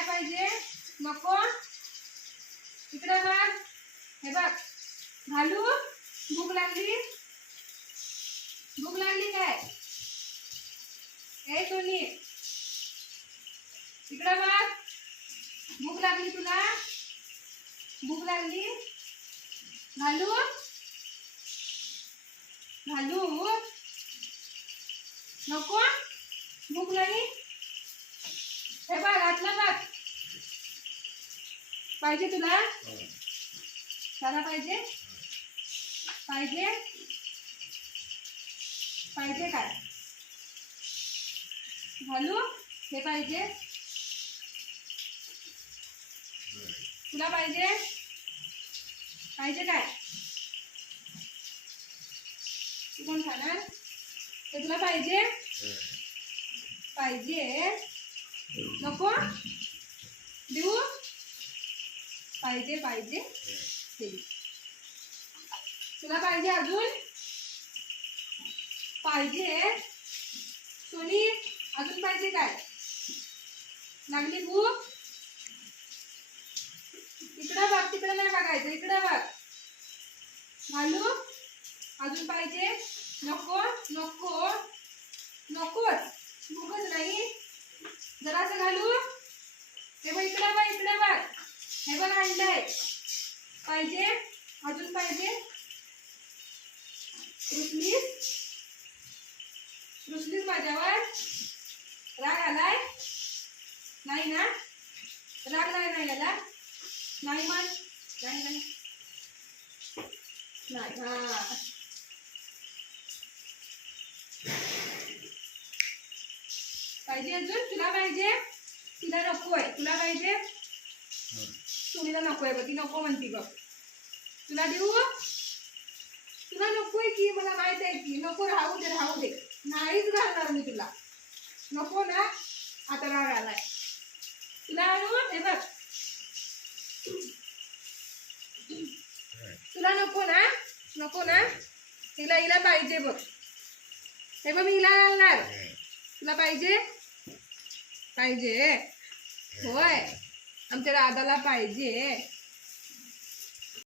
काय पाहिजे? नको. इकडे बघ. हे बघ. घालू? भूक लागली? भूक लागली काय? ए सोनी. इकडे बघ. भूक लागली तुला? भूक लागली? घालू? घालू? नको? भूक नाही हे बघ घातलं बघ पाहिजे तुला त्याला पाहिजे पाहिजे पाहिजे काय घालू हे पाहिजे तुला पाहिजे पाहिजे काय तू कोण खाणार ते तुला पाहिजे पाहिजे नको देऊ पाहिजे पाहिजे. तुला पाहिजे अजून? पाहिजे. सोनी अजून पाहिजे काय? लागली भूक? इकडं बघ तिकडं नाही बघायचं इकडं बघ. घालू अजून पाहिजे? नको नको नकोच भूकच नाही. जरासं घालू. हे बघ इकडे बघ इकडे बघ. आणलंय पाहिजे? अजून पाहिजे? रुसलीस रुसलीस माझ्यावर राग आलाय? नाही ना? राग नाही नाही आला नाही मन नाही नाही. नाही हा. पाहिजे अजून? तुला पाहिजे? तिला आहे तुला पाहिजे? सुनीला नकोय बघ ती नको म्हणती बघ तुला देऊ तुला नकोय की मला माहीत आहे की नको राहू दे राहू दे. नाहीच घालणार मी तुला. नको ना. आता राग आलाय. तुला आणू हे बघ. तुला नको ना. नको ना. तिला हिला पाहिजे बघ. हे बघ मी हिला आणणार. तुला पाहिजे? पाहिजे. होय. आमच्या राधाला पाहिजे.